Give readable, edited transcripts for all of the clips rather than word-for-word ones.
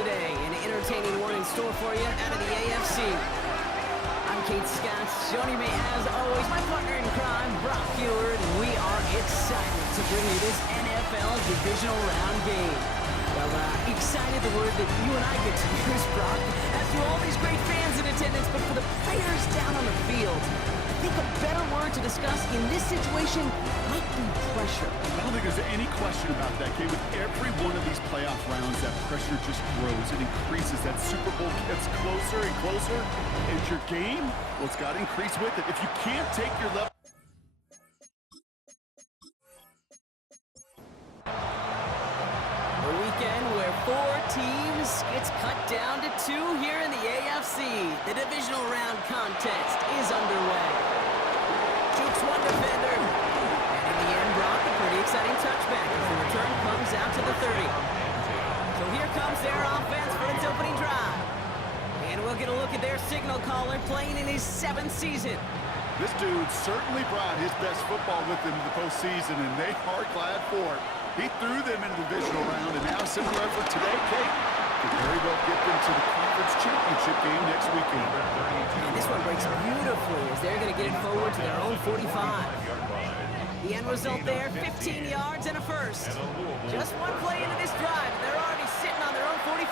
today. An entertaining one in store for you out of the AFC. I'm Kate Scott. Joining me as always, my partner in crime, Brock Heward, and we are excited to bring you this NFL divisional round game. Well, excited, the word that you and I get to use, Brock, as do all these great fans in attendance, but for the players down on the field, I think a better word to discuss in this situation might be pressure. I don't think there's any question about that, Kate. With every one of these playoff rounds, that pressure just grows. It increases. That Super Bowl gets closer and closer. And your game, well, it's got to increase with it. If you can't take your level... A weekend where 4 teams gets cut down to 2 here in the AFC. The divisional round contest is underway. Jukes one defender. And in the end, Brock, a pretty exciting touchback as the return comes out to the 30. So here comes their offense for its opening drive. And we'll get a look at their signal caller playing in his 7th season. This dude certainly brought his best football with him in the postseason, and they are glad for it. He threw them in the divisional round, and now similar effort today, Kate, could very well get them to the conference championship game next weekend. And this one breaks beautifully as they're going to get it forward to their own 45. The end result there, 15 yards and a first. Just one play into this drive, and they're already sitting on their own 45.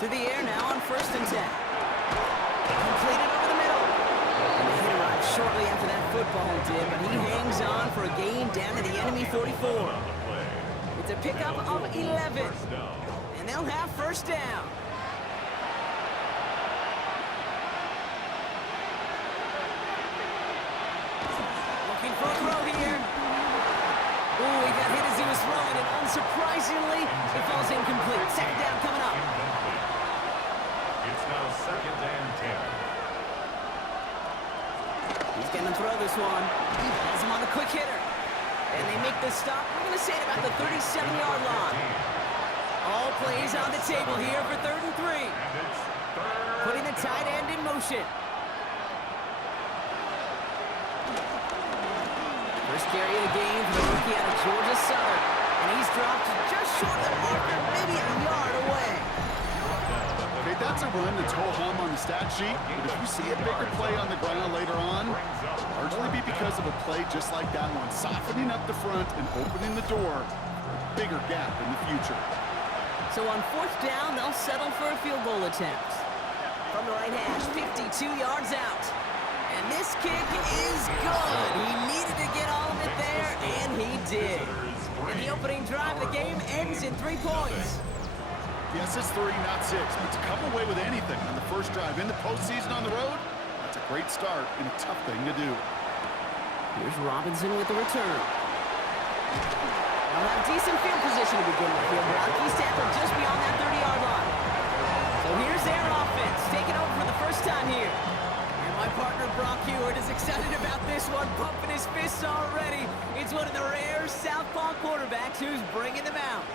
To the air now on 1st and 10. Completed over the middle. And the hit arrived shortly after that football did, but he hangs on for a gain down to the enemy 44. It's a pickup of 11. And they'll have 1st down. Looking for a throw here. Ooh, he got hit as he was throwing, and unsurprisingly, it falls incomplete. 2nd down coming up. It's now 2nd and 10. He's going to throw this one. Has him on a quick hitter. And they make the stop. We're going to say it about the 37-yard line. All plays on the table here for 3rd and 3. Putting the tight end in motion. First carry of the game for the rookie out of Georgia Southern. And he's dropped just short of the marker, maybe a yard away. Okay, that's a run that's ho-hum on the stat sheet, but if you see a bigger play on the ground later on, largely be because of a play just like that one, softening up the front and opening the door for a bigger gap in the future. So on 4th down, they'll settle for a field goal attempt. From the right hash, 52 yards out. And this kick is good. He needed to get all of it there, and he did. And the opening drive of the game ends in 3 points. Yes, it's 3, not 6, but to come away with anything on the first drive in the postseason on the road, that's a great start and a tough thing to do. Here's Robinson with the return. They'll have decent field position to begin with here. He's tackled just beyond that 30-yard line. So here's their offense, taking over for the first time here. And my partner, Brock Heward, is excited about this one, pumping his fists already. It's one of the rare southpaw quarterbacks who's bringing them out.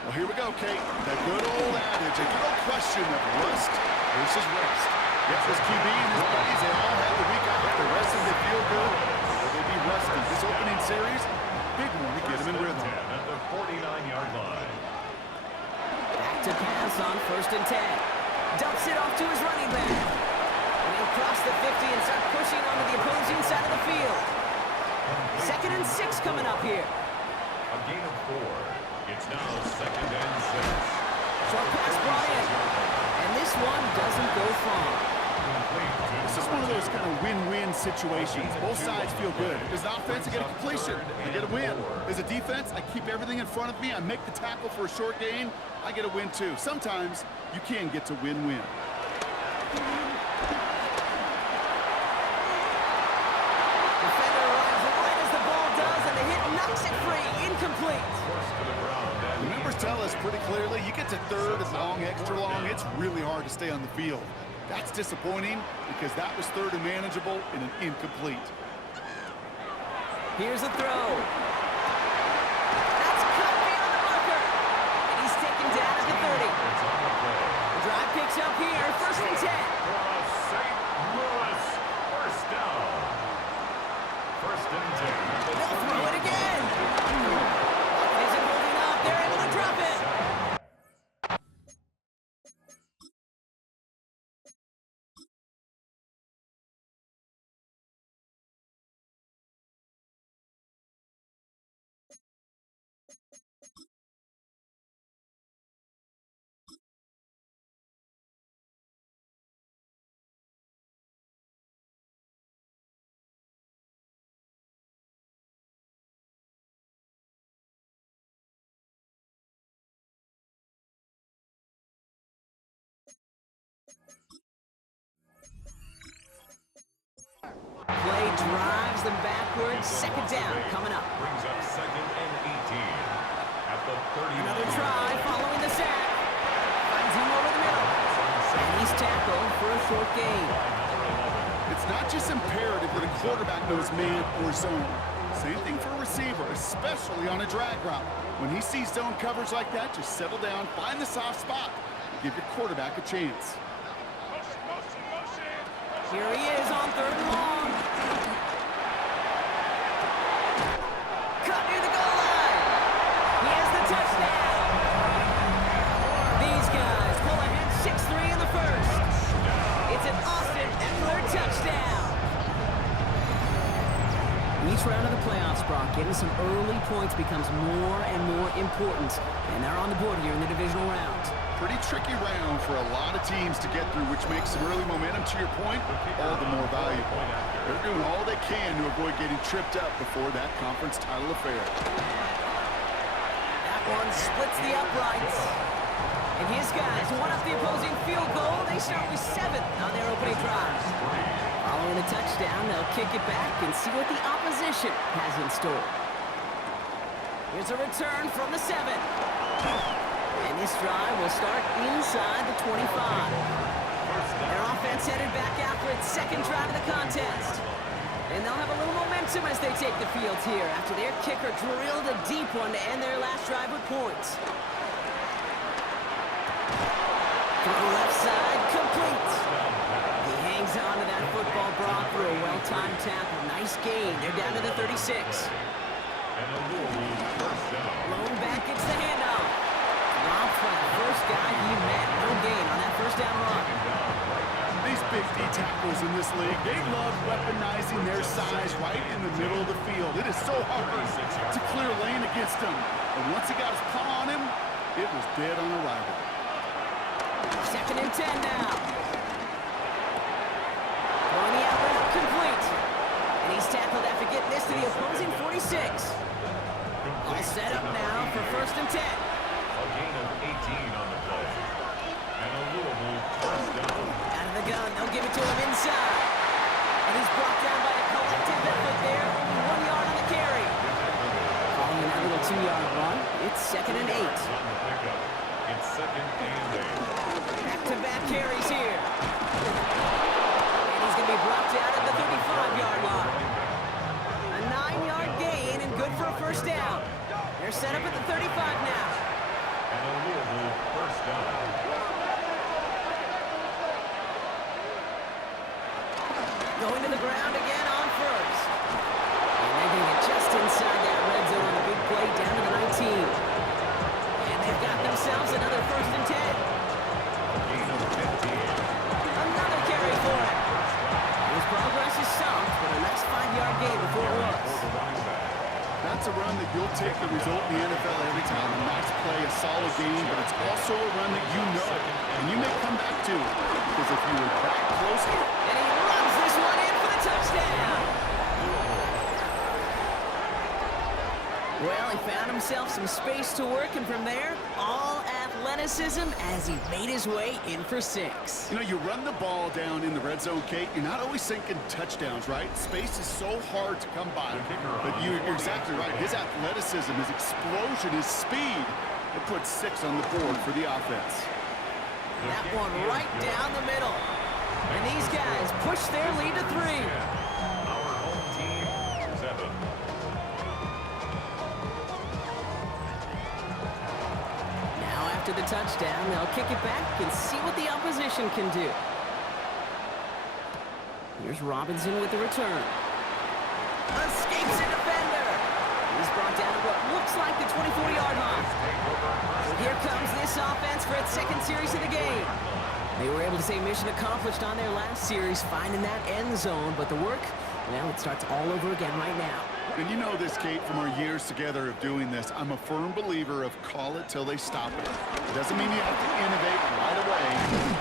Well, here we go, Kate. That good old adage, a good old question of rust versus rest. Yes, this QB and his buddies, they all had the week off. The rest of them feel good, or they'll be rusty. This opening series, big one to get them in rhythm. At the 49-yard line. Back to pass on 1st and 10. Dumps it off to his running back. And he'll cross the 50 and start pushing onto the opposing side of the field. 2nd and 6 coming up here. A gain of 4. It's now 2nd and 6. Short pass brought in. And this one doesn't go far. This is one of those kind of win-win situations. Both sides feel good. As an offense, I get a completion. I get a win. As a defense, I keep everything in front of me. I make the tackle for a short gain. I get a win, too. Sometimes you can get to win-win. Defender arrives right as the ball does, and the hit knocks it free. Incomplete. The numbers tell us pretty clearly, you get to 3rd and long, extra long, it's really hard to stay on the field. That's disappointing because that was 3rd and manageable and an incomplete. Here's a throw. That's cut beyond the marker. And he's taken down at the 30. The drive picks up here, 1st and 10. St. Louis, 1st down. 1st and 10. They'll throw it again. drives them backwards. Second down coming up. Brings up second and 18. At the 30. Another try following the sack. Finds him over the middle. And he's tackled for a short gain. It's not just imperative that a quarterback knows man or zone. Same thing for a receiver, especially on a drag route. When he sees zone coverage like that, just settle down, find the soft spot, and give your quarterback a chance. Here he is on third and long. Cut near the goal line. He has the touchdown. These guys pull ahead 6-3 in the first. It's an Austin Eckler touchdown. Each round of the playoffs, Brock, getting some early points becomes more and more important. And they're on the board here in the divisional round. Pretty tricky round for a lot of teams to get through, which makes some early momentum, to your point, all the more valuable. They're doing all they can to avoid getting tripped up before that conference title affair. That one splits the uprights. And his guys one up the opposing field goal. They start with 7 on their opening drive. Following the touchdown, they'll kick it back and see what the opposition has in store. Here's a return from the 7. And this drive will start inside the 25. Their offense headed back out for its second drive of the contest. And they'll have a little momentum as they take the field here after their kicker drilled a deep one to end their last drive with points. Throw left side, complete. He hangs on to that football, Brock, for a well-timed tackle. Nice gain. They're down to the 36. Lone back gets the handoff. Dropped by the first guy he met. No gain on that first down run. These big D tackles in this league, they love weaponizing their size right in the middle of the field. It is so hard to clear lane against him. And once he got his paw on him, it was dead on arrival. Second and 10 now. Throwing the out route, complete. And he's tackled after getting this to the opposing 46. All set up now for first and 10. A gain of 18 on the play. And a Louisville first down. Out of the gun, they'll give it to him inside. And he's brought down by a collective effort there. Only 1 yard on the carry. Following that little 2-yard run, it's second and 8. On the pickup. It's second and 8. Back-to-back carries here. And he's going to be brought down at the 35-yard line. A 9-yard gain and good for a first down. They're set up at the 35 now. And a Louisville first down. Going to the ground again on first. And they're going to get just inside that red zone on the big play down to the 19. And they've got themselves another first and 10. Gain of 15. Another carry for him. His progress is soft, but a nice 5-yard gain before it was. That's a run that you'll take the result in the NFL every time. A nice play, a solid game, but it's also a run that you know, and you may come back to, because if you were that close here. And he runs this one in for the touchdown. Well, he found himself some space to work, and from there, all athleticism as he made his way in for 6. You know, you run the ball down in the red zone, Kate, you're not always thinking touchdowns, right? Space is so hard to come by. But you're exactly right. His athleticism, his explosion, his speed, it puts 6 on the board for the offense. That one right down the middle. And these guys push their lead to 3. Our home team, 7. Now after the touchdown, they'll kick it back and see what the opposition can do. Here's Robinson with the return. Escapes a defender. He's brought down at what looks like the 24-yard line. So here comes this offense for its second series of the game. They were able to say mission accomplished on their last series, finding that end zone, but the work, well, it starts all over again right now. And you know this, Kate, from our years together of doing this, I'm a firm believer of call it till they stop it. It doesn't mean you have to innovate right away.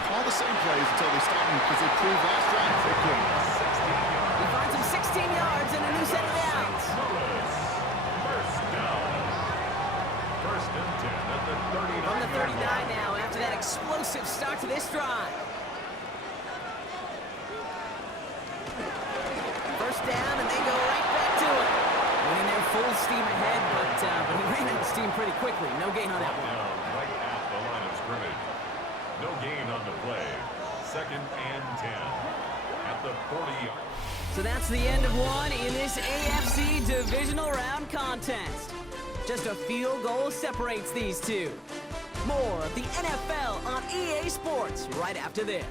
Call the same plays until they stop them, because they proved last drive they couldn't. He finds him 16 yards and a new set of downs. First down. First and 10 at the 39. On the 39 now after that explosive start to this drive. First first down, and they go right back to it. Winning their full steam ahead, but he ran out of steam pretty quickly. No gain on that one. Down right at the line of scrimmage. No gain on the play. 2nd and 10 at the 40-yard. So that's the end of one in this AFC divisional round contest. Just a field goal separates these two. More of the NFL on EA Sports right after this.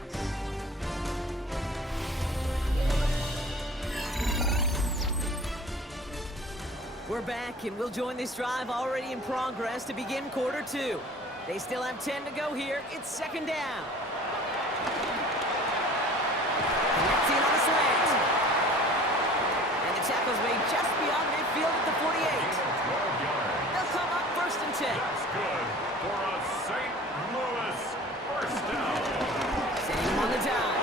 We're back, and we'll join this drive already in progress to begin quarter two. They still have 10 to go here. It's 2nd down. That's in on a slant. And the tackle's made just beyond midfield at the 48. They'll come up 1st and 10. That's good for a St. Louis first down. Setting him on the dive.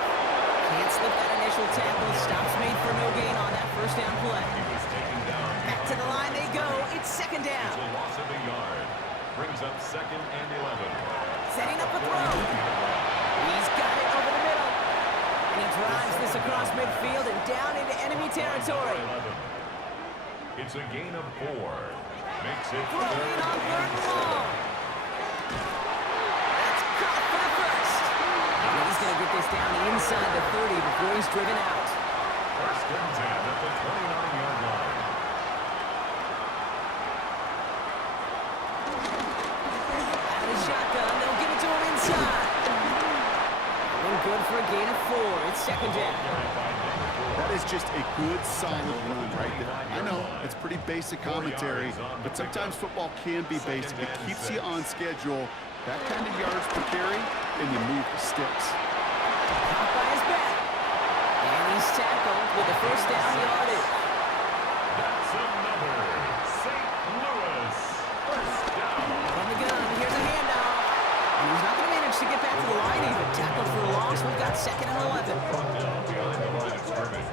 Can't slip that initial tackle. Stops made for no gain on that first down play. He was taken down. Back to the line they go. It's 2nd It's down. a loss of a yard. Brings up 2nd and 11. Setting up a throw. He's got it over the middle. And he drives this across midfield and down into enemy territory. 11. It's a gain of 4. Makes it Throwing 3rd on 3rd and and 4. long. That's caught for the first. And he's going to get this down inside the 30 before he's driven out. 1st and 10 at the 29-yard line. Out of the shotgun, they'll give it to him inside. And good for a gain of 4. It's 2nd down. That is just a good, solid run right there. I know it's pretty basic commentary, but sometimes football can be basic. It keeps you on schedule. That kind of yards per carry, and you move the sticks. Caught by his back. And he's tackled with the first down yardage. That's another St. Louis first down. From the gun, here's a handoff. And he's not going to manage to get back to the line even. Tackled for a loss. We've got 2nd and 11. Brought down behind the line of scrimmage.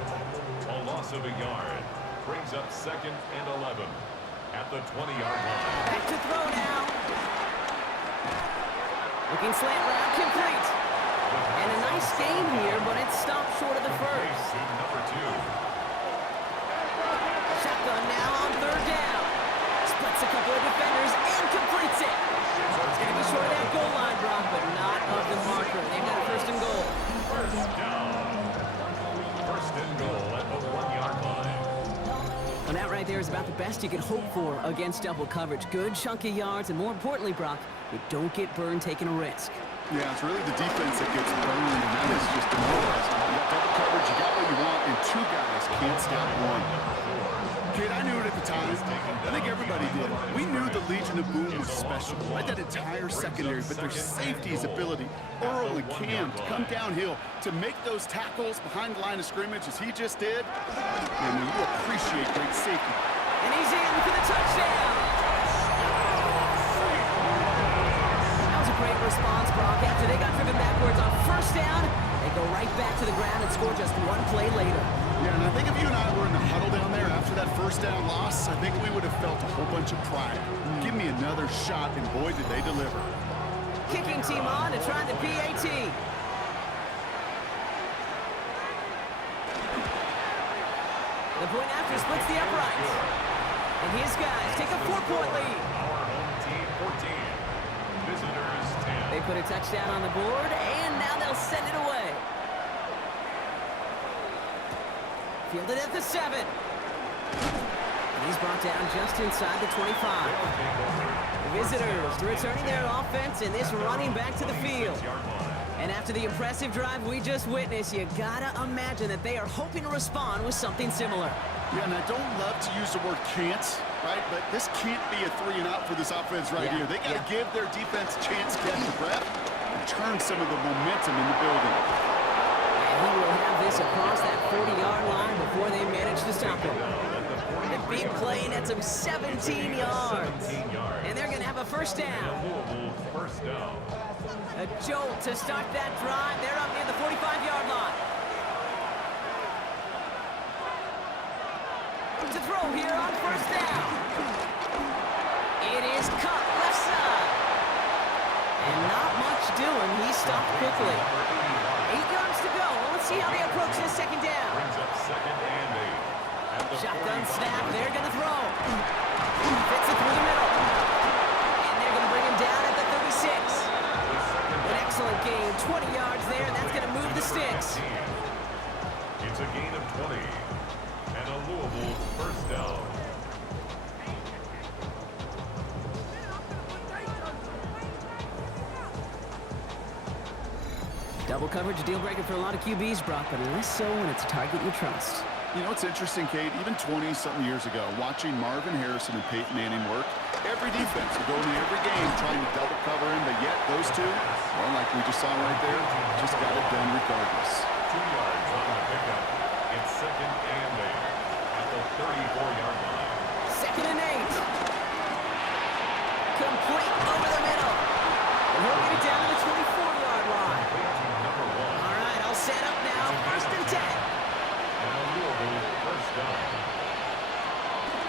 A loss of a yard. Brings up 2nd and 11 at the 20-yard line. Back to throw now. Looking slant route, complete. And a nice gain here, but it stopped short of the first. To number 2. Shotgun now on 3rd down. Splits a couple of defenders and completes it. So it's going to be short of that goal line, Brock, but not of the marker. They've got a 1st and goal. First down. 1st and goal at the 1-yard line. Well, that right there is about the best you could hope for against double coverage. Good chunky yards, and more importantly, Brock, you don't get burned taking a risk. Yeah, it's really the defense that gets burned, and that is just demoralizing. You got double coverage, you got what you want, and 2 guys can't stop one. Kid, I knew it at the time. I think everybody did. We knew the Legion of Boom was special, right? That entire secondary, but their safety's ability, Earl and Cam, to come downhill, to make those tackles behind the line of scrimmage as he just did. I mean, you appreciate great safety. And he's in for the touchdown. That was a great response, Brock. After they got driven backwards on 1st down, they go right back to the ground and score just 1 play later. Yeah, and I think if you and I were in the huddle down there after that 1st down loss, I think we would have felt a whole bunch of pride. Give me another shot, and boy, did they deliver. Kicking team on to try the PAT. The point after splits the uprights. And his guys take a 4-point lead. Our home team 14. Visitors 10. They put a touchdown on the board, and now they'll send it away. Fielded at the 7. And he's brought down just inside the 25. The visitors returning their offense, and this running back to the field. And after the impressive drive we just witnessed, you gotta imagine that they are hoping to respond with something similar. Yeah, and I don't love to use the word can't, right? But this can't be a 3-and-out for this offense right here. They got to give their defense a chance to catch the breath and turn some of the momentum in the building. And he will have this across that 40-yard line before they manage to stop him. The big play nets him 17 yards. And they're going to have a 1st down. First down. A jolt to start that drive. They're up near the 45-yard line. To throw here on 1st down. It is cut left side. And not much doing. He stopped quickly. 8 yards to go. Let's see how they approach this 2nd down. Brings up 2nd and 8. Shotgun snap. They're going to throw. Fits it through the middle. And they're going to bring him down at the 36. An excellent gain. 20 yards there, and that's going to move the sticks. It's a gain of 20. And a Louisville first down. Double coverage, a deal breaker for a lot of QBs, Brock, but less so when it's a target you trust. You know, it's interesting, Kate, even 20-something years ago, watching Marvin Harrison and Peyton Manning work, every defense would go into every game trying to double cover him, but yet those two, well, like we just saw right there, just got it done regardless. 2 yards on the pickup. It's second and 8 at the 34-yard line. Second and 8. Complete over the middle. And he'll get it down to the 24-yard line. All right, all set up now. First and 10. And a Louisville first down.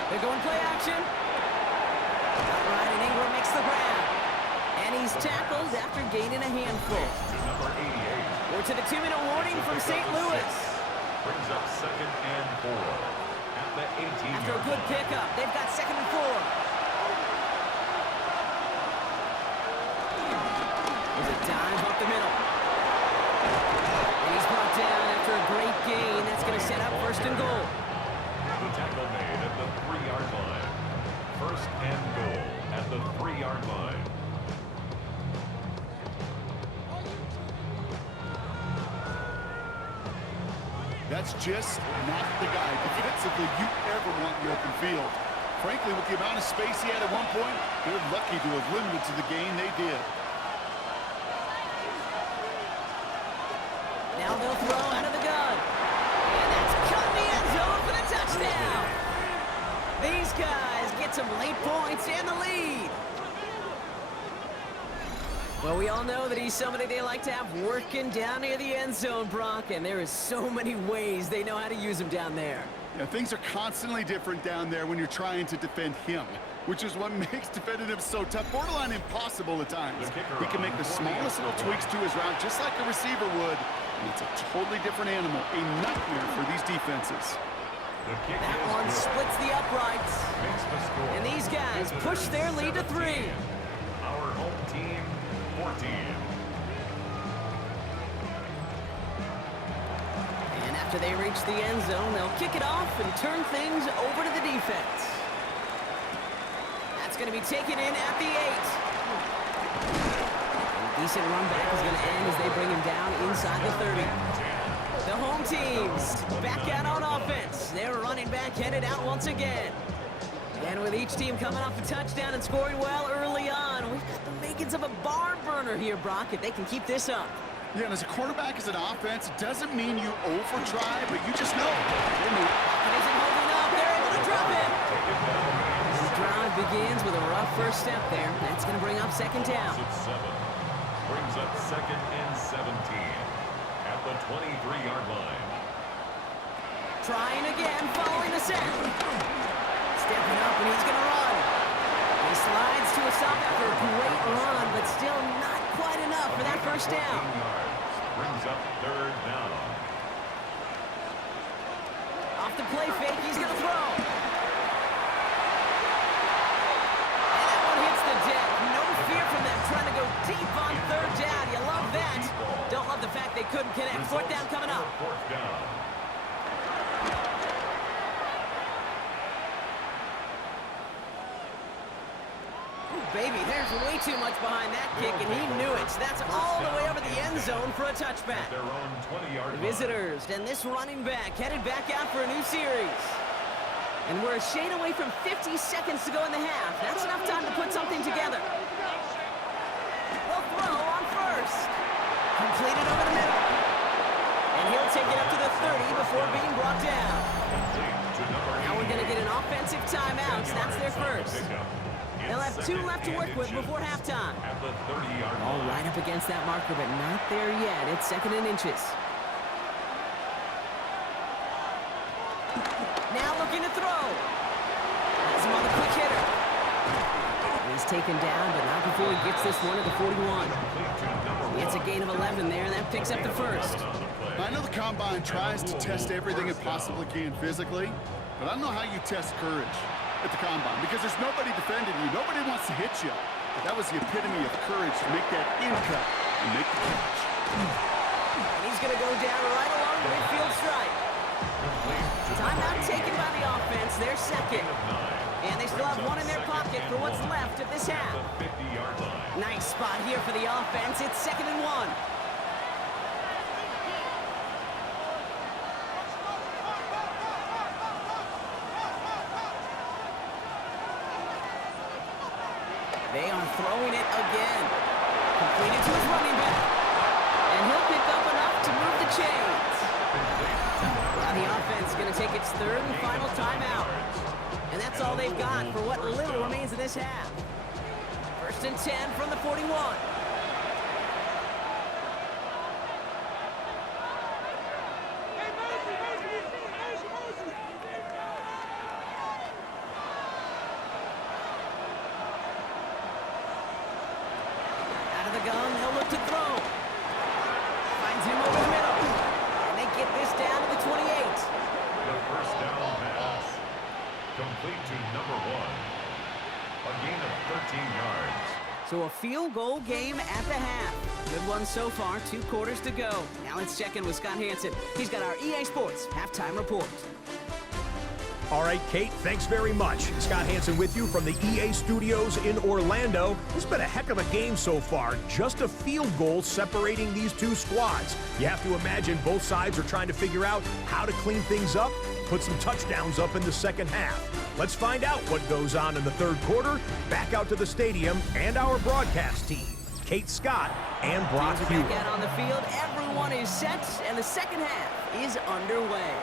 They're going play action. Right, and Ingram makes the grab. And he's tackled after gaining a handful. To number 88. We're to the 2-minute warning from St. Louis. Brings up second and 4 at the 18-yard After a good pickup, they've got second and 4. There's a dive up the middle. And he's brought down after a great gain. That's going to set up first and goal. The tackle made at the 3-yard line. First and goal at the 3-yard line. That's just not the guy defensively you ever want in the open field. Frankly, with the amount of space he had at one point, they're lucky to have limited to the gain they did. Now they'll throw out of the gun. And that's cut in the end zone for the touchdown. These guys get some late points and the lead. Well, we all know that he's somebody they like to have working down near the end zone, Brock, and there is so many ways they know how to use him down there. Yeah, things are constantly different down there when you're trying to defend him, which is what makes defending him so tough, borderline impossible at times. He can make the smallest little tweaks to his route just like a receiver would, and it's a totally different animal, a nightmare for these defenses. That one splits the uprights, and these guys push their lead to 3. Our home team, 14. And after they reach the end zone, they'll kick it off and turn things over to the defense. That's going to be taken in at the 8. A decent run back is going to end as they bring him down inside the 30. The home teams back out on offense. Their running back headed out once again. And with each team coming off a touchdown and scoring well early on, we've got the makings of a barn burner here, Brock, if they can keep this up. Yeah, and as a quarterback, as an offense, it doesn't mean you over-try, but you just know. It isn't holding up. They're able to drop it. The drive begins with a rough first step there. That's going to bring up second down. Brings up second and 17 at the 23-yard line. Trying again, following the set. Stepping up, and he's going to run. He slides to a stop after a great run, but still not quite enough for that first down. Brings up third down. Off the play fake, he's going to throw. And that one hits the deck. No fear from them trying to go deep on third down. You love that. Don't love the fact they couldn't connect. Fourth down coming up. Fourth down. Baby, there's way too much behind that kick, and he knew it. That's all the way over the end zone for a touchback. Their own 20-yard line. Visitors, and this running back headed back out for a new series. And we're a shade away from 50 seconds to go in the half. That's enough time to put something together. They'll throw on first. Completed over the middle. And he'll take it up to the 30 before being brought down. Now we're going to get an offensive timeout. So that's their first. They'll have 2 left to work with before halftime. At the 30-yard line. All right up against that marker, but not there yet. It's second and inches. Now looking to throw. Has him on the quick hitter. He's taken down, but not before he gets this one at the 41. He gets a gain of 11 there, and that picks up the first. I know the Combine tries to test everything it possibly can physically, But I don't know how you test courage at the combine because there's nobody defending you. Nobody wants to hit you. But that was the epitome of courage to make that in cut and make the catch. And he's going to go down right along the midfield stripe. Timeout taken by the offense, their second. And they still have one in their pocket for what's left of this half. Nice spot here for the offense. It's 2nd and 1. They are throwing it again. Completed to his running back. And he'll pick up enough to move the chains. Now the offense is going to take its 3rd and final timeout. And that's all they've got for what little remains of this half. 1st and 10 from the 41. Out of the gun, they'll look to throw. Finds him over the middle. And they get this down to the 28. The first down pass. Complete to number 1. A gain of 13 yards. So a field goal game at the half. Good one so far, 2 quarters to go. Now let's check in with Scott Hansen. He's got our EA Sports halftime report. All right, Kate, thanks very much. Scott Hansen with you from the EA Studios in Orlando. It's been a heck of a game so far. Just a field goal separating these two squads. You have to imagine both sides are trying to figure out how to clean things up, put some touchdowns up in the second half. Let's find out what goes on in the 3rd quarter. Back out to the stadium and our broadcast team, Kate Scott and Brock Hewitt. Back out on the field, everyone is set, and the second half is underway.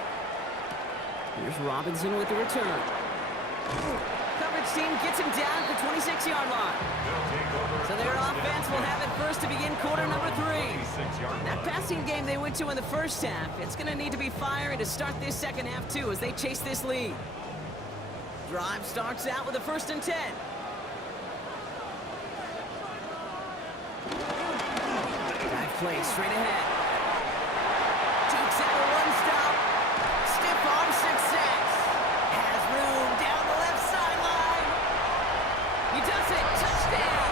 Here's Robinson with the return. Coverage team gets him down at the 26-yard line. So their offense will have it first to begin quarter number 3. That passing game they went to in the first half, it's going to need to be firing to start this second half too as they chase this lead. Drive starts out with a 1st and 10. Dive play straight ahead. Takes out a run stop. Stiff arm success. Has room down the left sideline. He does it. Touchdown.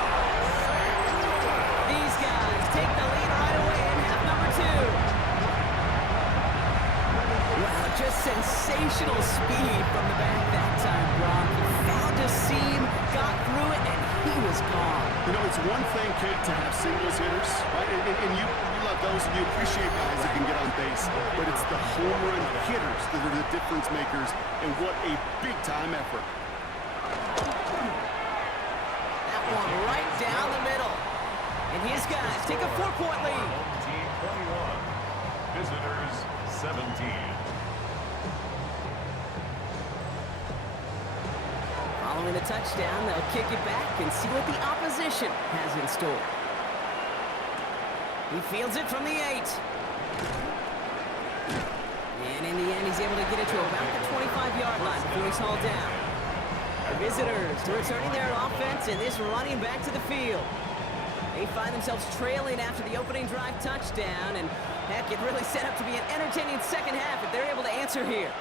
These guys take the lead right away in half number 2. Wow, just sensational speed from the back that time, Brock. Found a seam, got through it, and he was gone. You know, it's one thing, Kate, to have singles hitters, right? And you love those, and you appreciate guys that can get on base. But it's the home run hitters that are the difference makers, and what a big-time effort. That one right down the middle. And his guys take a 4-point lead. Team 21. Visitors 17. Following the touchdown, they'll kick it back and see what the opposition has in store. He fields it from the 8. And in the end, he's able to get it to about the 25-yard line before he's hauled down. The visitors returning their offense and this running back to the field. They find themselves trailing after the opening drive touchdown, and heck, it really set up to be an entertaining second half if they're able to answer here.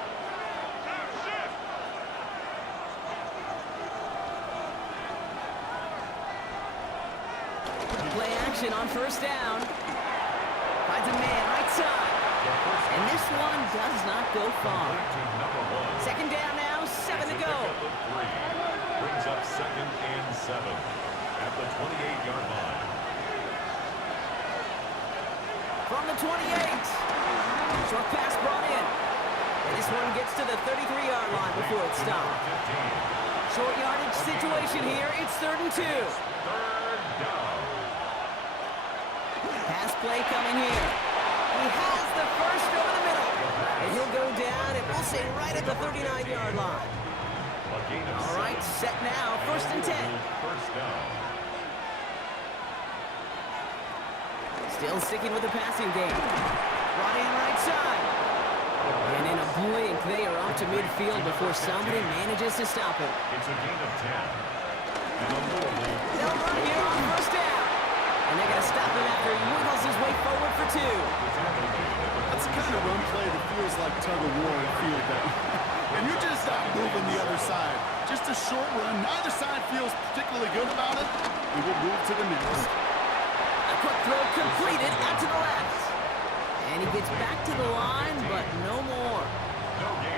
Play action on 1st down. Finds a man right side. And this one does not go far. 2nd down now, 7 to go. Brings up 2nd and 7 at the 28-yard line. From the 28. Short pass brought in. And this one gets to the 33-yard line before it's stopped. Short yardage situation here. It's 3rd and 2. 3rd down. Pass play coming here. He has the first over the middle. And he'll go down, and we'll say right at the 39-yard line. All right, set now. 1st and 10. First down. Still sticking with the passing game. Brought in right side. And in a blink, they are off to midfield before somebody manages to stop him. It's a gain of 10. And a little lead. They'll run here on 1st down. And they're going to stop him after he wiggles his way forward for 2. That's the kind of run play that feels like tug of war in field day. And you're just moving the other side. Just a short run. Neither side feels particularly good about it. We will move to the next. A quick throw completed out to the left. And he gets back to the line, but no more.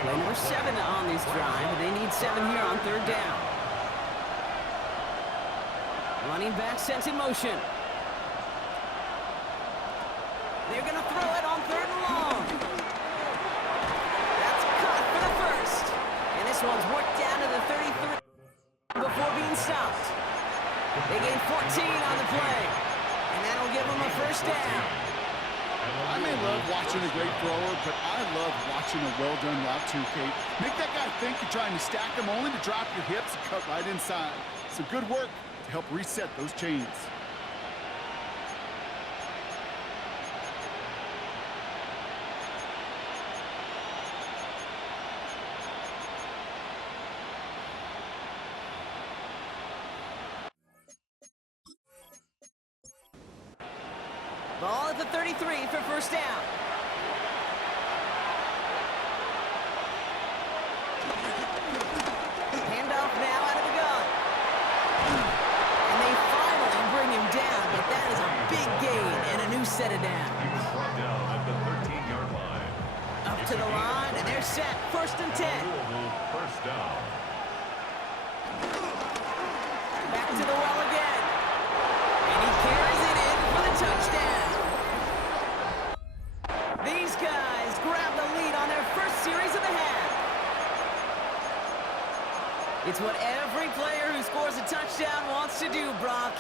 Play number 7 on this drive. They need 7 here on 3rd down. Running back sets in motion. They're going to throw it on 3rd and long. That's caught for the first. And this one's worked down to the 33 before being stopped. They gain 14 on the play. And that'll give them a first down. I may love watching a great thrower, but I love watching a well-done route too, Kate. Make that guy think you're trying to stack him only to drop your hips and cut right inside. Some good work to help reset those chains. Ball at the 33 for first down. Handoff now out of the gun. And they finally bring him down, but that is a big gain and a new set of downs. He was brought down at the 13-yard line. Up to the line, and they're set. 1st and 10. First down. Back to the well again. And he carries it in for the touchdown. These guys grab the lead on their first series of the half. It's what every player who scores a touchdown wants to do, Brock.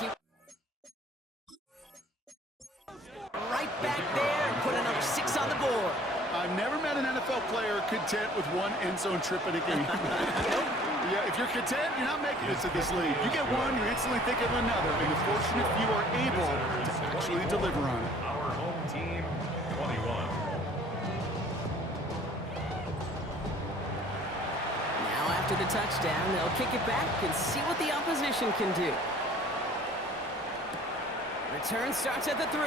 Right back there and put another 6 on the board. I've never met an NFL player content with one end zone trip in a game. Yeah, if you're content, you're not making it to this league. You get one, you're instantly thinking of another, and the fortunate few are able to actually deliver on it. Our home team, 21. Now after the touchdown, they'll kick it back and see what the opposition can do. Return starts at the 3.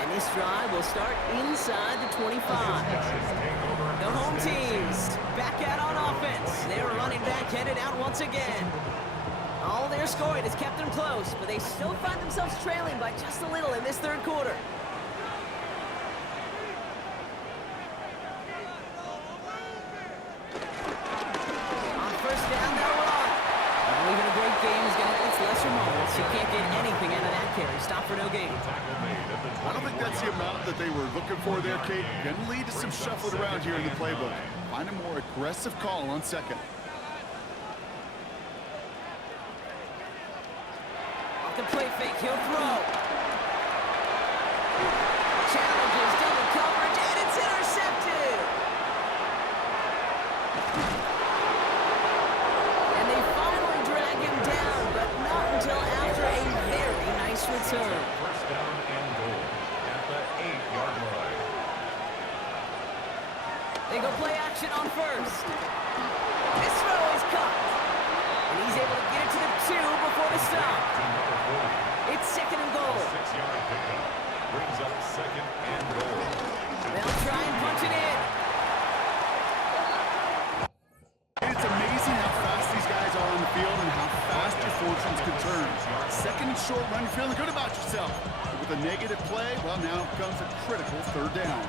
And this drive will start inside the 25. The home teams back out on offense. Their running back headed out once again. All their scoring has kept them close, but they still find themselves trailing by just a little in this 3rd quarter. On first down, they'll run. Well, even a great game is going to have its lesser moments. You can't get anything out of that carry. Stop for no gain. I don't think that's the amount that they were looking for there, Kate. Going to lead to some shuffling around here in the playbook. Find a more aggressive call on 2nd. Off the play fake, he'll throw. Challenges double coverage, and it's intercepted. And they finally drag him down, but not until after a very nice return. First down and goal at the 8-yard line. They go play action on first. This throw is caught. And he's able to get it to the 2 before the stop. It's 2nd and goal. 6-yard pickup brings up 2nd and goal. They'll try and punch it in. It's amazing how fast these guys are on the field and how fast your fortunes can turn. 2nd and short run, you're feeling good about yourself. But with a negative play, well, now comes a critical 3rd down.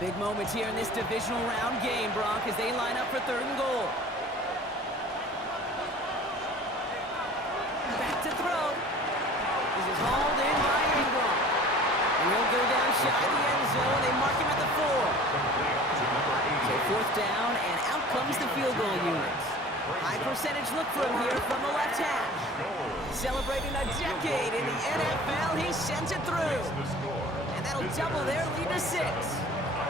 Big moments here in this divisional round game, Brock, as they line up for 3rd and goal. Back to throw. This is hauled in by Ingram. And he'll go down shy of the end zone. They mark him at the 4. So 4th down, and out comes the field goal unit. High percentage look for him here from the left hash. Celebrating a decade in the NFL, he sends it through. And that'll double their lead to 6.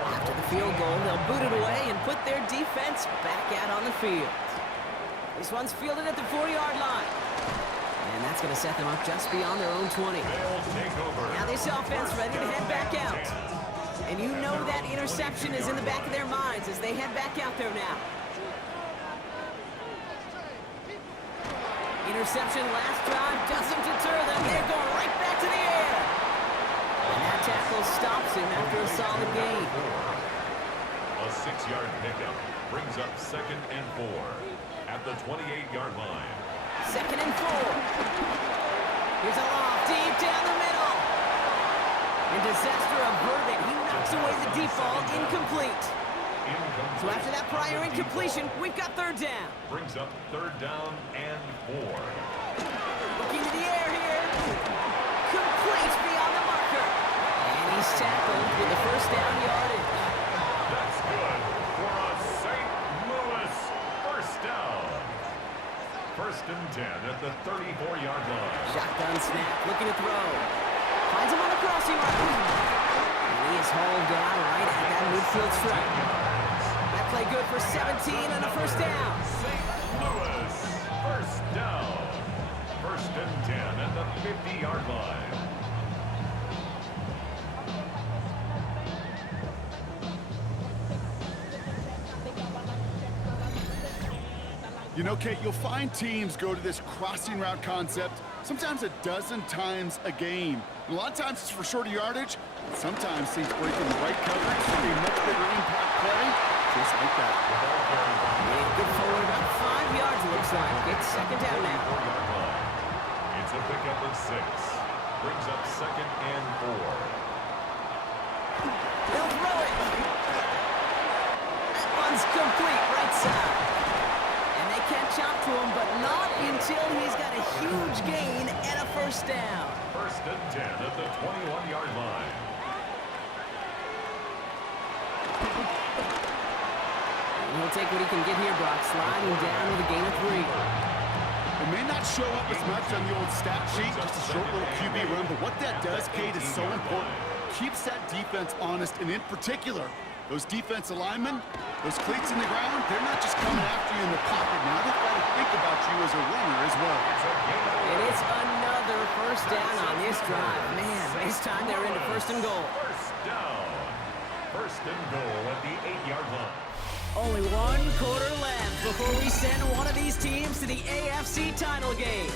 After the field goal, they'll boot it away and put their defense back out on the field. This one's fielded at the 4-yard line. And that's going to set them up just beyond their own 20. Now this offense ready to head back out. And you know that interception is in the back of their minds as they head back out there now. Interception last drive doesn't deter them. They're going right back to the air. And that tackle stops him after a solid gain. A 6-yard pickup brings up 2nd and 4 at the 28-yard line. 2nd and 4. Here's a lob deep down the middle. And disaster averted. He knocks away the deep ball, incomplete. So after that prior incompletion, we've got 3rd down. Brings up 3rd down and 4. Looking to the air here. Complete beyond the marker. And he's tackled with the 1st down yardage. That's good for a St. Louis 1st down. 1st and 10 at the 34-yard line. Shotgun snap, looking to throw. Finds him on the crossing route. And he is hauled down right at that midfield stripe. That play good for 17 and a 1st down. St. Louis 1st down. 1st and 10 at the 50-yard line. You know, Kate, you'll find teams go to this crossing route concept sometimes a dozen times a game. And a lot of times it's for shorter yardage. Sometimes teams break in the right coverage for a much bigger impact play, just like that. Yeah, good forward about 5 yards, looks like. It's 2nd down now. It's a pickup of 6. Brings up 2nd and 4. They'll throw it. That one's complete, right side. And they catch up to him, but not until he's got a huge gain and a 1st down. 1st and 10 at the 21-yard line. And he'll take what he can get here, Brock, sliding down with a gain of 3. It may not show up as much on the old stat sheet, just a short little QB run, but what that does, Kate, is so important. Keeps that defense honest, and in particular, those defensive linemen, those cleats in the ground, they're not just coming after you in the pocket. Now they've got to think about you as a runner as well. And it's another 1st down on this drive. Man, this time they're into 1st and goal. 1st down. 1st and goal at the 8-yard line. Only 1 quarter left before we send one of these teams to the AFC title game.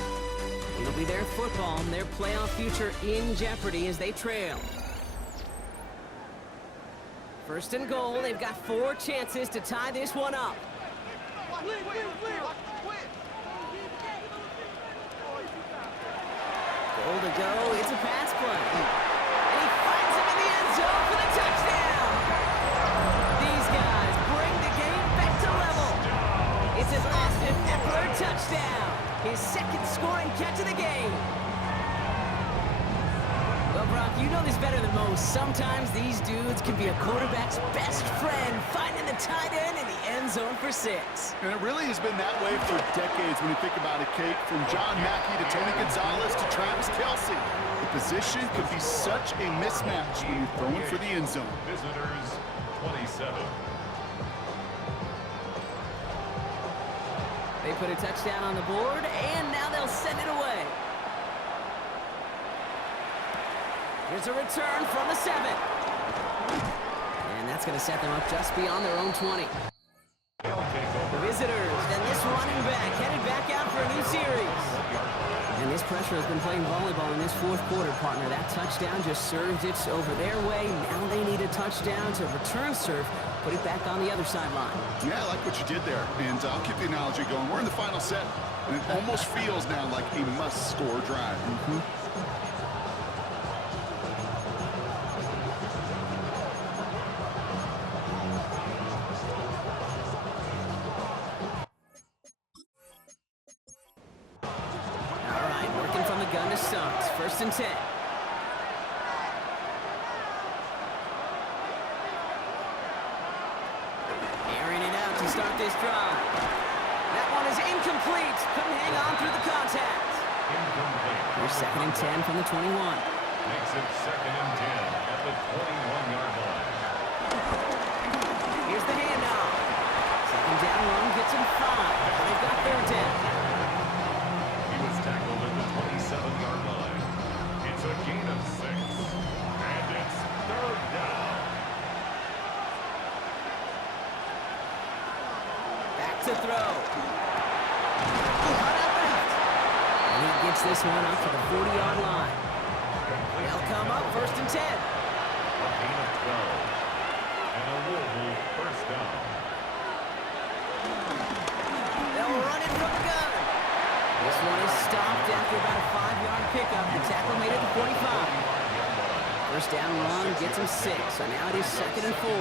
It'll be their football and their playoff future in jeopardy as they trail. 1st and goal. They've got 4 chances to tie this one up. Goal to go. It's a pass play. And he finds him in the end zone for the touchdown. These guys bring the game back to level. It's an Austin Eckler touchdown. His 2nd scoring catch of the game. Well, Brock, you know this better than most. Sometimes these dudes can be a quarterback's best friend, finding the tight end in the end zone for 6. And it really has been that way for decades when you think about it, Kate. From John Mackey to Tony Gonzalez to Travis Kelce. The position could be such a mismatch when you're throwing for the end zone. Visitors 27. They put a touchdown on the board, and now they'll send it away. Here's a return from the 7. And that's going to set them up just beyond their own 20. The visitors, and this running back headed back out for a new series. And this pressure has been playing volleyball in this 4th quarter, partner. That touchdown just served it over their way. Now they need a touchdown to return serve, put it back on the other sideline. Yeah, I like what you did there. And I'll keep the analogy going. We're in the final set, and it almost feels now like a must-score drive. Sucks. 1st and 10. Airing it out to start this drive. That one is incomplete. Couldn't hang on through the contact. Incomplete. Here's 2nd and 10 from the 21. Makes it 2nd and 10 at the 21-yard line. Here's the handoff. 2nd down run gets him 5. They've got 3rd down. He was tackled at the 27-yard line. It's a gain of 6. And it's 3rd down. to throw. Caught out left. And he gets this one up to the 40-yard line. They'll come up 1st and 10. A gain of 12. And a Louisville first down. They'll run it from the gun. This one is stopped after about a 5-yard pickup. The tackle made it to 45. First down run gets him 6. So now it is 2nd and 4.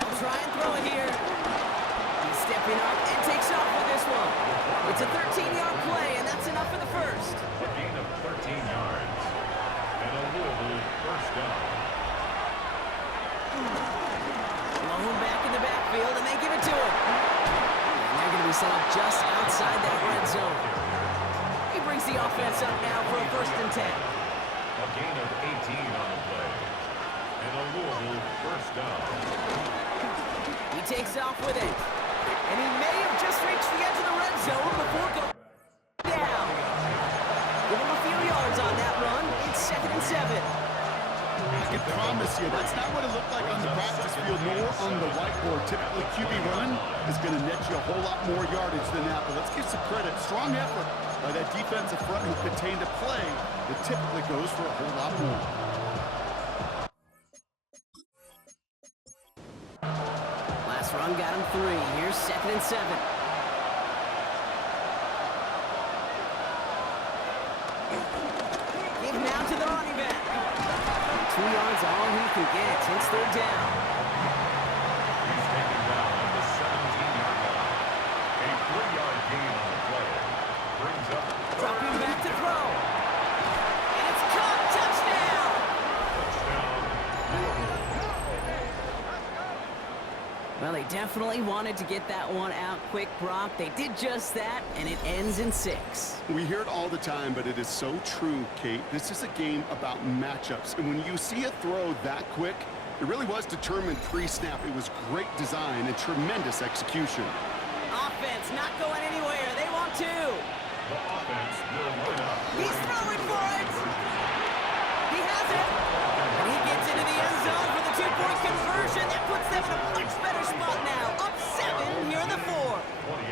They'll try and throw it here. He's stepping up and takes off with this one. It's a 13-yard play, and that's enough for the first. A gain of 13 yards. And a Louisville first down. Blown back in the backfield, and they give it to him. And they're going to be set up just outside that red zone. He brings the offense up now for a 1st and 10. A gain of 18 on the play. And a Louisville first down. He takes off with it. And he may have just reached the edge of the red zone before going down. Give him a few yards on that run. It's 2nd and 7. I can promise you, that's not what it looked like on the practice field nor on the whiteboard. Typically, QB run is going to net you a whole lot more yardage than that. But let's give some credit. Strong effort by that defensive front who contained a play that typically goes for a whole lot more. Last run got him 3. Here's 2nd and 7. Give now to the running back. 2 yards all he can get. It's 3rd down. He's taken down at the 17-yard line. A 3-yard gain on the play. Brings up Dropping back to throw. And it's caught. Touchdown. touchdown. Louisville. Well, they definitely wanted to get that one out quick, Brock. They did just that, and it ends in 6. We hear it all the time, but it is so true, Kate. This is a game about matchups. And when you see a throw that quick, it really was determined pre-snap. It was great design and tremendous execution. Offense not going anywhere. They want to. The offense will line up. He's throwing for it. He has it. And he gets into the end zone for the 2-point conversion. That puts them in a much better spot now. Up 7 here in the 4th. 28.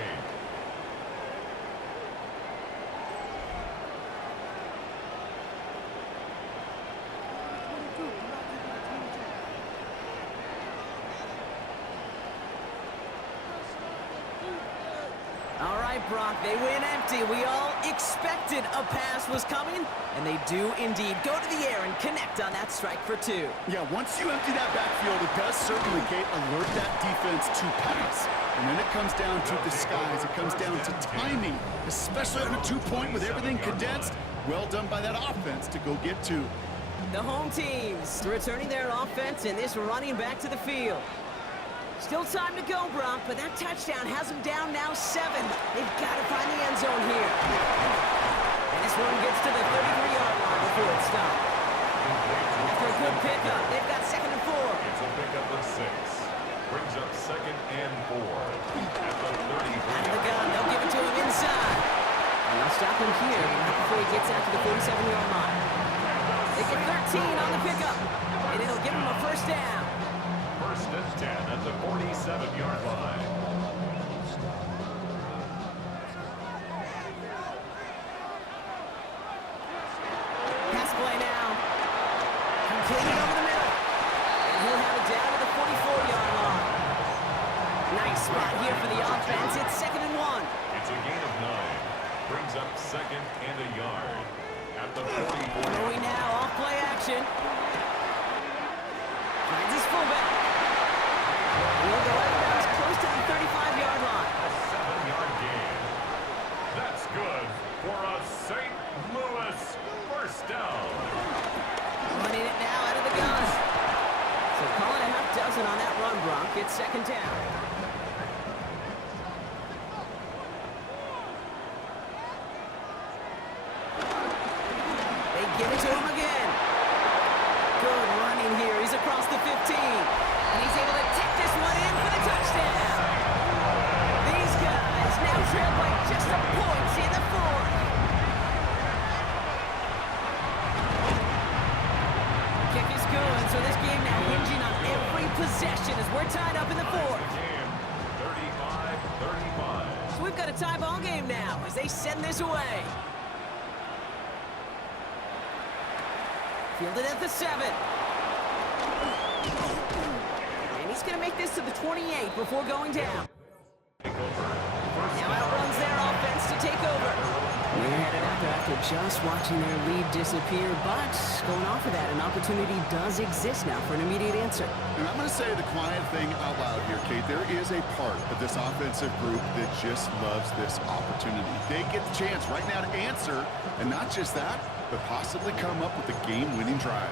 All right, Brock, they win empty. We all expected a pass was coming, and they do indeed go to the air and connect on that strike for 2. Yeah, once you empty that backfield, it does certainly, Kate, alert that defense to pass. And then it comes down to disguise. It comes down to timing, especially on a 2-point with everything condensed. Well done by that offense to go get 2. The home teams returning their offense and this running back to the field. Still time to go, Brock, but that touchdown has them down now 7. They've got to find the end zone here. And this one gets to the 33-yard line before it's stopped. After a good pickup, they've got 2nd and 4. It's a pickup of 6. Brings up 2nd and 4. At the 34. Out of the gun, they'll give it to him inside. And they'll stop him here right before he gets out to the 47-yard line. They get 13 on the pickup, and it'll give him a first down. 1st and 10 at the 47-yard line. Pass play now. Completed over the middle. And he'll have it down to the 44-yard line. Nice spot here for the offense. It's 2nd and 1. It's a gain of 9. Brings up 2nd and a yard. At the 44. Throwing now, off play action. Finds his fullback. He'll go out of bounds close to the 35-yard line. A 7-yard gain. That's good for a St. Louis first down. Running it now out of the gun. So call it a half dozen on that run, Brock. It's 2nd down. They give it to him again. Good running here. He's across the 15. And he's able to take this one in for the touchdown. These guys now trail by just a point in the 4th. Kick is good. going. So this game now hinging on every possession as we're tied up in the fourth. 35-35. So we've got a tie ball game now as they send this away. Fielded at the 7. And he's going to make this to the 28 before going down. Now outruns their offense to take over. They're headed out there after just watching their lead disappear, but going off of that, an opportunity does exist now for an immediate answer. And I'm going to say the quiet thing out loud here, Kate. There is a part of this offensive group that just loves this opportunity. They get the chance right now to answer, and not just that, but possibly come up with a game-winning drive.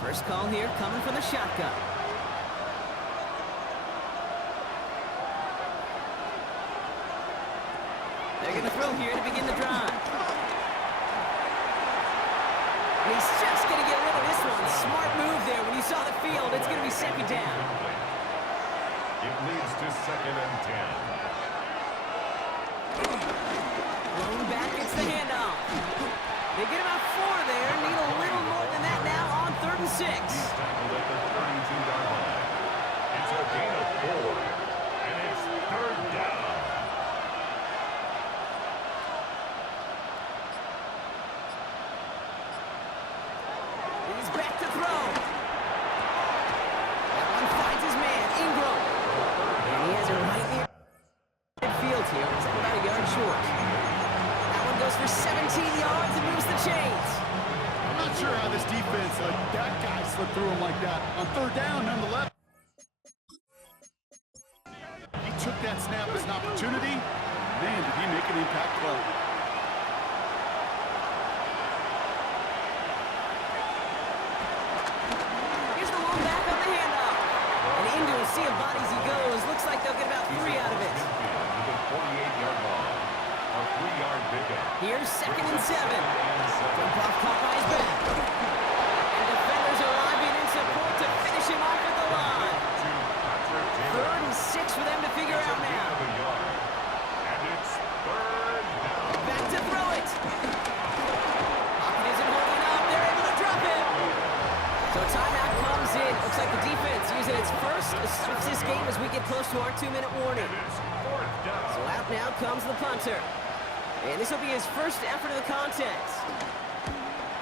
First call here coming from the shotgun. They're going to throw here to begin the drive. And he's just going to get rid of this one. Smart move there. When you saw the field, it's going to be second down. It leads to 2nd and 10. Going back, it's the handoff. They get about 4 there. Need a little more than that now on 3rd and 6. He's tackled at the 32-yard line. It's a gain of 4, and it's 3rd down. He's back to throw. That one finds his man, Ingram. And he has it right near midfield here. He's about a yard short. That one goes for 17 yards and moves the chains. I'm not sure how this defense let that guy slip through him like that. On 3rd down, nonetheless. He took that snap as an opportunity. Man, did he make an impact play. Here's the one back on the handoff. And into a sea of bodies he goes. Looks like they'll get about 3 out of it. With a 48-yard line. A 3-yard pickup. Here's 2nd and 7. Jump off caught by his back. And defenders arriving in support to finish him off at the line. 3rd and 6 for them to figure out now. And it's 3rd down. Back to throw it. Pocket isn't holding up. They're able to drop it. So timeout comes in. Looks like the defense using its first to switch this game as we get close to our 2-minute warning. It's 4th down. So out now comes the punter. And this will be his first effort of the contest.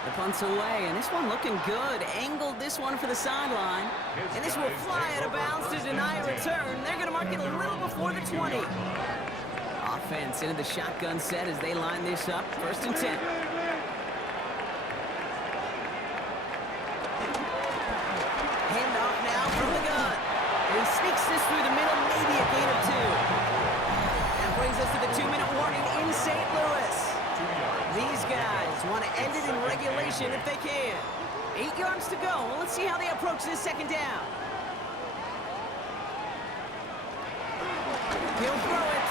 The punt's away, and this one looking good. Angled this one for the sideline. And this will fly out of bounds to deny a return. They're going to mark it a little before the 20. Offense into the shotgun set as they line this up. 1st and 10. Handoff now from the gun. And he sneaks this through the middle, maybe a gain of 2. That brings us to the 2-minute warning in St. Louis. These guys want to end it in regulation if they can. 8 yards to go. Well, let's see how they approach this 2nd down. He'll throw it.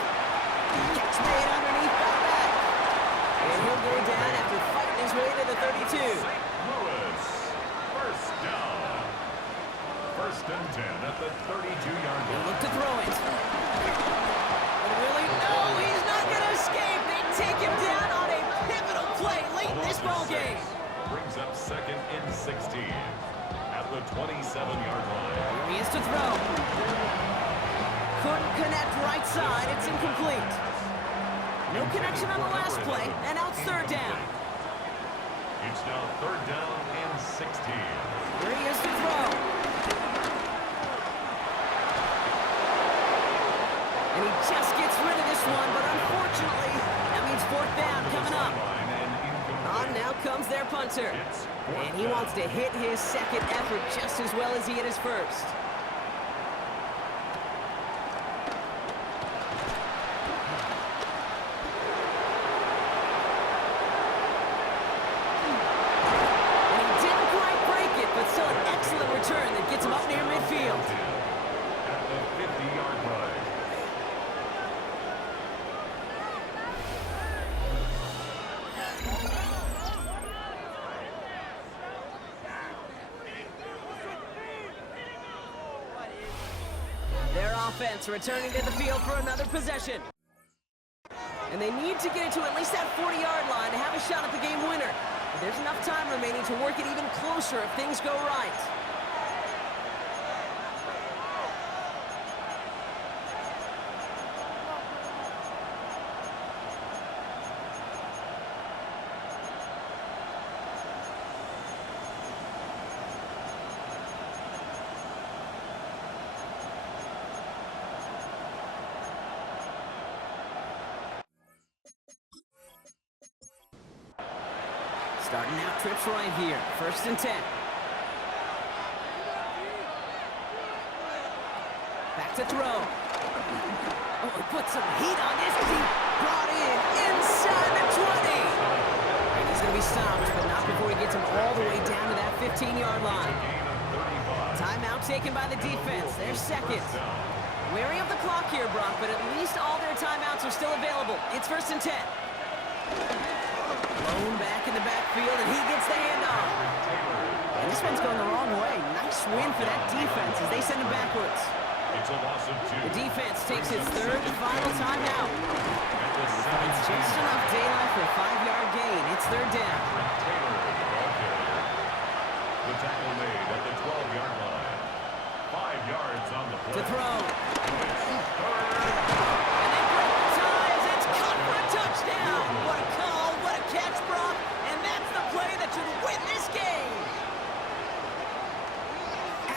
Catch made underneath that back. And he'll go down after fighting his way to the 32. St. Louis. 1st down. 1st and 10 at the 32-yard He'll line. look to throw it. But really, no, he's not going to escape. They take him down on a pivotal play late in this ball game. Brings up 2nd and 16 at the 27-yard line. Here he is to throw. Couldn't connect right side. It's incomplete. No connection on the last play, and now it's 3rd down. It's now 3rd down and 16. Here he is to throw. And he just gets rid of this one, but unfortunately, that means 4th down coming up. On now comes their punter. And he wants to hit his 2nd effort just as well as he hit his 1st. And he didn't quite break it, but still an excellent return that gets him up near midfield. At the 50-yard line. Giants returning to the field for another possession. And they need to get it to at least that 40-yard line to have a shot at the game winner. But there's enough time remaining to work it even closer if things go right. Starting out trips right here. 1st and 10. Back to throw. Oh, he put some heat on this. Deep brought in inside the 20. And he's going to be stopped, but not before he gets him all the way down to that 15-yard line. Timeout taken by the defense. Their second. Wary of the clock here, Brock, but at least all their timeouts are still available. It's 1st and 10. Blown back in the backfield, and he gets the handoff. And this one's going the wrong way. Nice win for that defense as they send him backwards. It's a loss of 2. The defense takes its 3rd and final timeout. It's just enough daylight for a 5-yard gain. It's 3rd down. The tackle made at the 12-yard line. 5 yards on the play. To throw. And they break the ties. It's caught for a touchdown. What a call. What a catch, Brock. And that's the play that should win this game.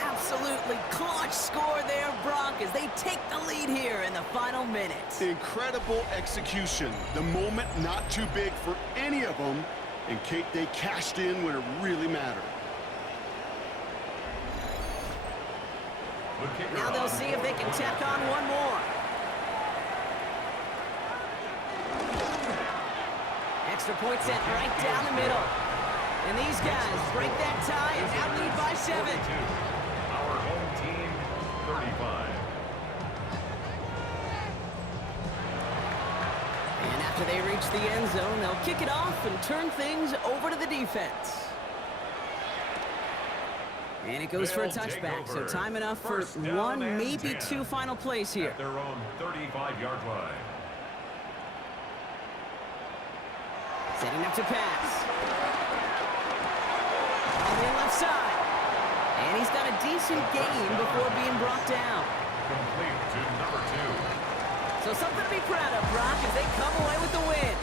Absolutely clutch score there, Brock, as they take the lead here in the final minutes. Incredible execution. The moment not too big for any of them. And Kate, they cashed in when it really mattered. Now they'll see if they can tack on one more. Extra point set right down the middle. And these guys break that tie and now lead by 7. Our home team, 35. And after they reach the end zone, they'll kick it off and turn things over to the defense. And it goes for a touchback, so time enough for 1, maybe 2 final plays here. At their own 35-yard line. Setting up to pass. On the left side. And he's got a decent gain before being brought down. Complete to number 2. So something to be proud of, Brock, as they come away with the win.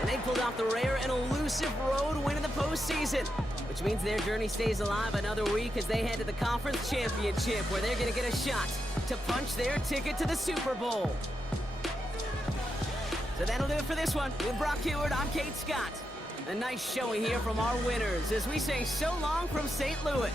And they pulled off the rare and elusive road win in the postseason, which means their journey stays alive another week as they head to the conference championship, where they're going to get a shot to punch their ticket to the Super Bowl. So that'll do it for this one. With Brock Heward, I'm Kate Scott. A nice showing here from our winners as we say so long from St. Louis.